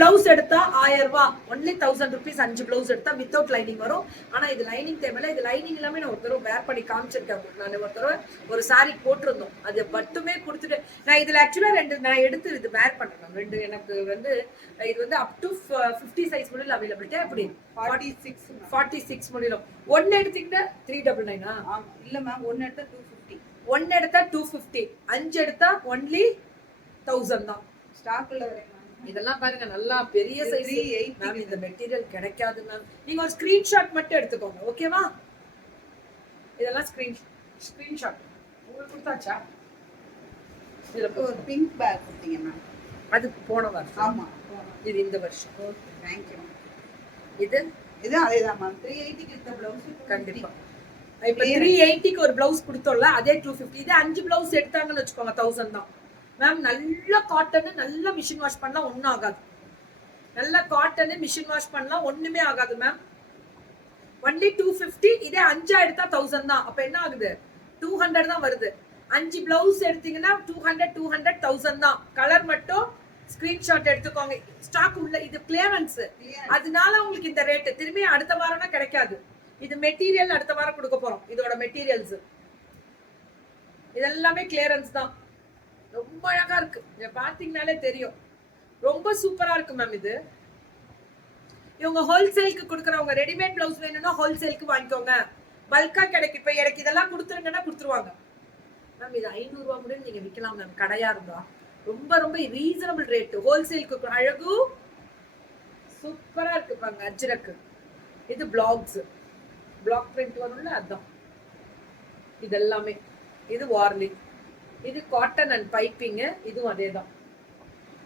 Blouse எடுத்தா 1000 ரூபாய், only 1000 rupees. 5 blouse எடுத்தா வித்தவுட் லைனிங் வரும். ஆனா இது லைனிங் தேவையில்ல. இது லைனிங் இல்லாம நான் ஒரு தடவை வேர் பண்ணி காமிச்சிருக்கேன். நான் ஒரு தடவை ஒரு சாரி போட்டிருந்தோம், அது மட்டுமே கொடுத்துட்டு நான் இதுல ஆக்சுவலா 2 நான் எடுத்து இது வேர் பண்றேன். 2 எனக்கு வந்து இது வந்து அப் டு 50 சைஸ் முடியல அவைலபிலிட்டி. அப்படி 46 முடியல. ஒன்னு எடுத்தீங்கன்னா 399 இல்ல மேம், ஒன்னு எடுத்தா 250. ஒன்னு எடுத்தா 250, 5 எடுத்தா ஒன்லி 1000 தான். ஸ்டாக்ல வரேன். இதெல்லாம் பாருங்க, நல்லா பெரிய சைஸ். மேம் இந்த மெட்டீரியல் கிடைக்காது மேம். நீங்க ஒரு ஸ்கிரீன்ஷாட் மட்டும் எடுத்துக்கோங்க, ஓகேவா? இதெல்லாம் ஸ்கிரீன்ஷாட் உங்களுக்கு கொடுத்தாச்சா? இதுல ஒரு பிங்க் பேக் கொடுத்தீங்க மேம். அது போன வருஷம். ஆமா, இது இந்த வருஷம். Okay, thank you. இது அதேதான் மேம். 380 க்கு இந்த ப்ளவுஸ் கண்டிப்பா. இப்ப 380 க்கு ஒரு ப்ளவுஸ் கொடுத்தோம்ல, அதே 250. இது 5 ப்ளவுஸ் எடுத்தாங்கன்னு வெச்சுக்கோங்க 1000 தான். மேம் நல்ல காட்டன், நல்ல மிஷின் வாஷ் பண்ணலாம், ஒண்ணும் ஆகாது. நல்ல காட்டன் மிஷின் வாஷ் பண்ணலாம், ஒண்ணுமே ஆகாது மேம். ஒன்லி 250. இதே 5 எடுத்தா 1000 தான். அப்ப என்ன ஆகுது? 200 தான் வருது. 5 பிளவுஸ் எடுத்தீங்கன்னா 200 1000 தான். கலர் மட்டும் ஸ்கிரீன்ஷாட் எடுத்துக்கோங்க. ஸ்டாக் உள்ள இது கிளியரன்ஸ், அதனால உங்களுக்கு இந்த ரேட். திரும்பி அடுத்த வாரம்னா கிடைக்காது. இது மெட்டீரியல் அடுத்த வாரம் கொடுக்க போறோம். இதோட மெட்டீரியல்ஸ் இதெல்லாமே கிளியரன்ஸ் தான். ரொம்ப அழகா இருக்கு, இத பாத்தீங்கனாலே தெரியும். ரொம்ப சூப்பரா இருக்கு மேம். இது இவங்க ஹோல்சேலுக்கு கொடுக்குறவங்க. ரெடிமேட் பிளவுஸ் வேணும்னா ஹோல்சேலுக்கு வாங்கிக்கோங்க, பல்கா கிடைக்கும். இப்ப எனக்கு இதெல்லாம் கொடுத்துருங்கன்னா கொடுத்துருவாங்க மேம். இது 500 ரூபாய் கூட நீங்க விற்கலாம் மேம், கடையா இருந்தா. ரொம்ப ரொம்ப ரீசனபிள் ரேட். ஹோல்சேலுக்கு அழகு சூப்பரா இருக்கு பாருங்க. அஜ்ரக் இது பிளாக்ஸ், பிளாக் பிரிண்ட் வரும்ல, அதான் இது எல்லாமே. இது வார்லி, இது காட்டன் அண்ட் பைப்பிங். இதுவும் அதேதான்.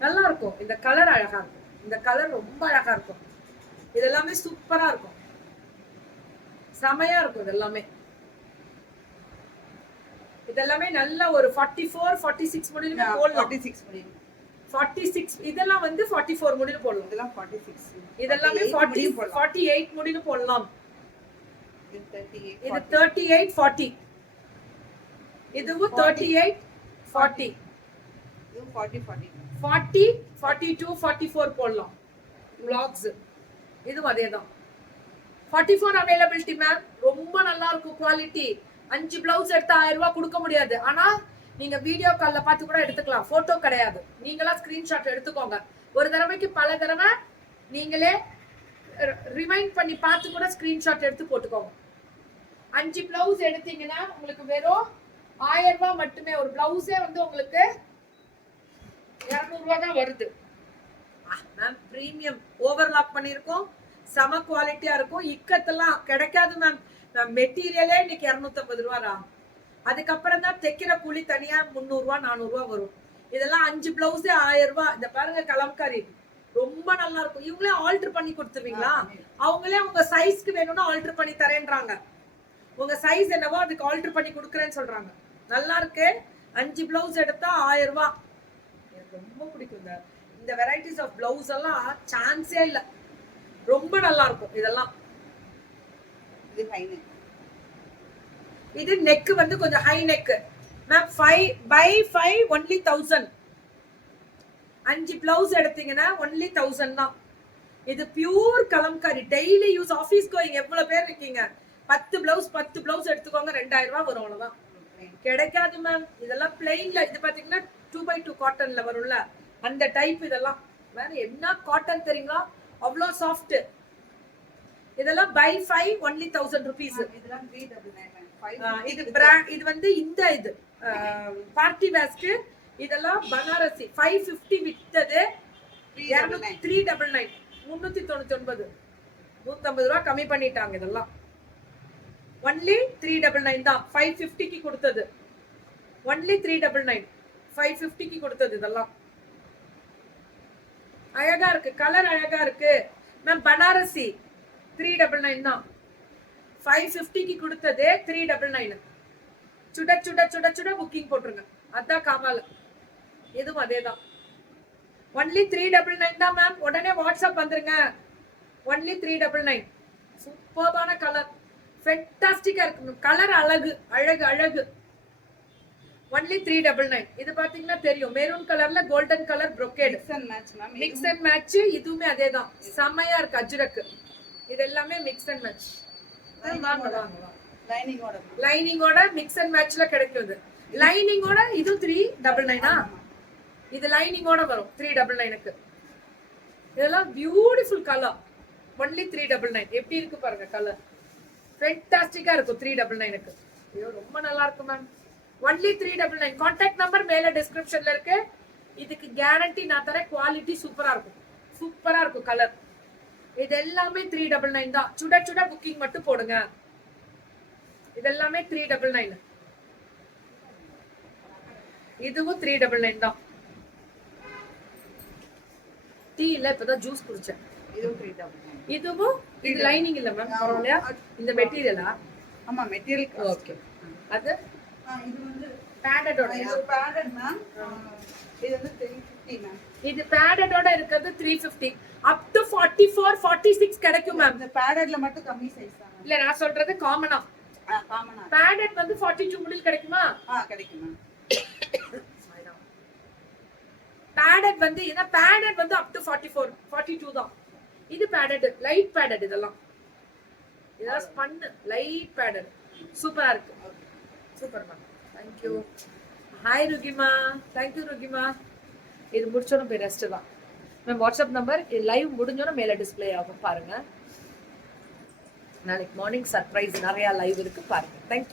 நல்லா இருக்கும். இந்த கலர் அழகா இருக்கும். இந்த கலர் ரொம்ப அழகா இருக்கும். இதெல்லாமே சூப்பரா இருக்கும், செமையா இருக்கும். இதெல்லாமே நல்ல ஒரு 44 46 முடியல போடலாம். 46 இதெல்லாம் வந்து 44 முடியல போடலாம். இதெல்லாம் 46. இதெல்லாமே 48 முடியல போடலாம். இது 38 40. இதுவும் 38 40. இது 40 42 44 போடலாம். பிளாக்ஸ் இதுவும் அதேதான். 44 அவைலபிலிட்டி மேம். ரொம்ப நல்லா இருக்கும் குவாலிட்டி. 5 பிளவுஸ் எடுத்தா 1000 ரூபாய் கொடுக்க முடியாது. ஆனா நீங்க வீடியோ கால்ல பார்த்து கூட எடுத்துக்கலாம், போட்டோ கிடையாது. நீங்களா ஸ்கிரீன்ஷாட் எடுத்துக்கோங்க. ஒரு தடவைக்கு பல தடவை நீங்களே ரிமைண்ட் பண்ணி பார்த்து கூட ஸ்கிரீன்ஷாட் எடுத்து போட்டுக்கோங்க. 5 பிளவுஸ் எடுத்தீங்கன்னா உங்களுக்கு வெறும் 1000 ரூபாய் மட்டுமே. ஒரு பிளவுஸே வந்து உங்களுக்கு 200 ரூபாய் தான் வருது மேம். பிரீமியம் ஓவர்லாக் பண்ணிருக்கோம், சம குவாலிட்டியா இருக்கும். இக்கத்தெல்லாம் கிடைக்காது மேம். மெட்டீரியலே இன்னைக்கு 250 ரூபாய். அதுக்கப்புறம் தான் தைக்கிற கூலி தனியா 300 ரூபாய் 400 ரூபாய் வரும். இதெல்லாம் 5 பிளவுஸே 1000 ரூபாய். இந்த பாருங்க கலம்காரி ரொம்ப நல்லா இருக்கும். இவங்களே ஆல்டர் பண்ணி கொடுத்துருவீங்களா? அவங்களே உங்க சைஸ்க்கு வேணும்னா ஆல்டர் பண்ணி தரேன்றாங்க. உங்க சைஸ் என்னவோ அதுக்கு ஆல்டர் பண்ணி கொடுக்குறேன்னு சொல்றாங்க. நல்லா இருக்கு. 5 பிளவுஸ் எடுத்தா 1000 ரூபாய். எனக்கு ரொம்ப பிடிக்கும் இந்த வெரைட்டிஸ் ஆஃப் பிளவுஸ் எல்லாம். சான்ஸே இல்ல, ரொம்ப நல்லா இருக்கும் இதெல்லாம். இது ஹை நெக். இது நெக் வந்து கொஞ்சம் high neck ma'am. 5 by 5 only 1000. 5 blouse எடுத்தீங்கன்னா only 1000 தான். இது pure Kalamkari. Daily use, office going எவ்வளவு பேர் இருக்கீங்க? 10 பிளவுஸ் எடுத்துக்கோங்க, 2000 ரூபாய் வரும். அவ்வளவுதான். கிடைக்காது மேம். இதெல்லாம் பிளெயின்ல. இது பாத்தீங்கன்னா 2x2 காட்டன்ல வரும்ல, அந்த டைப். இதெல்லாம் வேற என்ன காட்டன் தெரியுங்களா? அவ்வளோ சாஃப்ட். இதெல்லாம் by 5 only 1000 rupees. இதெல்லாம் 399. இது பிராண்ட். இது வந்து இந்த இது பார்ட்டி வேஸ்க்கு. இதெல்லாம் பனாரசி 550 வித்தது 399. 399 150 ரூபாய் கம்மி பண்ணிட்டாங்க. இதெல்லாம் ஒன்லி 399 தான். 550க்கு கொடுத்தது ஒன்லி 399. 550க்கு கொடுத்தது. இதெல்லாம் அழகா இருக்கு, கலர் அழகா இருக்கு மேம். பனாரசி 399 தான். 550க்கு கொடுத்தது 399. சுட சுட சுட சுட புக்கிங் போட்டுருங்க. அதான் காமால். இதுவும் அதேதான். ஒன்லி 399 தான் மேம். உடனே வாட்ஸ்அப் வந்துருங்க. ஒன்லி 399. சூப்பரான கலர், ஃபென்டாஸ்டிக்கா இருக்கு. கலர் அழகு அழகு அழகு. ஒன்லி 399. இது பாத்தீங்கன்னா தெரியும், மெரூன் கலர்ல golden colour brocade mix and match ma'am. Mix and match. இதுவுமே அதேதான், செமையா இருக்கு அஜ்ரக். இது எல்லாமே மிக்ஸ் அண்ட் மேட்ச். வாங்க வாங்க வாங்க. லைனிங்கோட லைனிங்கோட மிக்ஸ் அண்ட் மேட்ச்ல கிடைக்கும். இது லைனிங்கோட இது 399. இது லைனிங்கோட வரும் 399க்கு. இதெல்லாம் பியூட்டிஃபுல் கலர். ஒன்லி 399. எப்படி இருக்கு பாருங்க கலர், ஃபேண்டாஸ்டிக்கா இருக்கும் 399க்கு. ஐயோ ரொம்ப நல்லா இருக்கு மேம். ஒன்லி 399. கான்டாக்ட் நம்பர் மேல டிஸ்கிரிப்ஷன்ல இருக்கு. இதுக்கு கேரண்டி நான் தரேன், குவாலிட்டி சூப்பரா இருக்கும். சூப்பரா இருக்கும் கலர். இது எல்லாமே 399 தான். சுட சுட புக்கிங் மட்டும் போடுங்க. இது எல்லாமே 399. இதுவும் 399 தான். டீ இல்ல, இப்பதான் ஜூஸ் குடிச்சேன். இதுவும் 399. இதுவும் இது லைனிங் இல்ல மேம், பரவாயில்லையா? இந்த மெட்டீரியலா? ஆமா மெட்டீரியல். ஓகே. அது இது வந்து பேடடோட. இது பேடட் மேம். இது வந்து 350 மேம். இது பேடடோட இருக்குது 350. அப் டு 44 46 கிடைக்கும் மேம். இந்த பேடட்ல மட்டும் கம்மி சைஸ் தான். இல்ல நான் சொல்றது காமனா. காமனா. பேடட் வந்து 42 முடில் கிடைக்குமா? கிடைக்கும் மேம். பேடட் வந்து என்ன, பேடட் வந்து அப் டு 44 42 தான். இது பேடட், லைட் பேடட். இதெல்லாம் ஸ்பன் லைட் பேடட். சூப்பரா இருக்கு. Super ma'am. Thank you. Hi Rukima. Thank you Rukima. இது முடிச்சோன்னு போய் ரெஸ்ட் தான் மேம். வாட்ஸ்அப் நம்பர் லைவ் முடிஞ்சோன்னு மேல டிஸ்ப்ளே ஆகும் பாருங்க. நாளைக்கு மார்னிங் சர்ப்ரைஸ் நிறைய லைவ் இருக்கு பாருங்க. Thank you.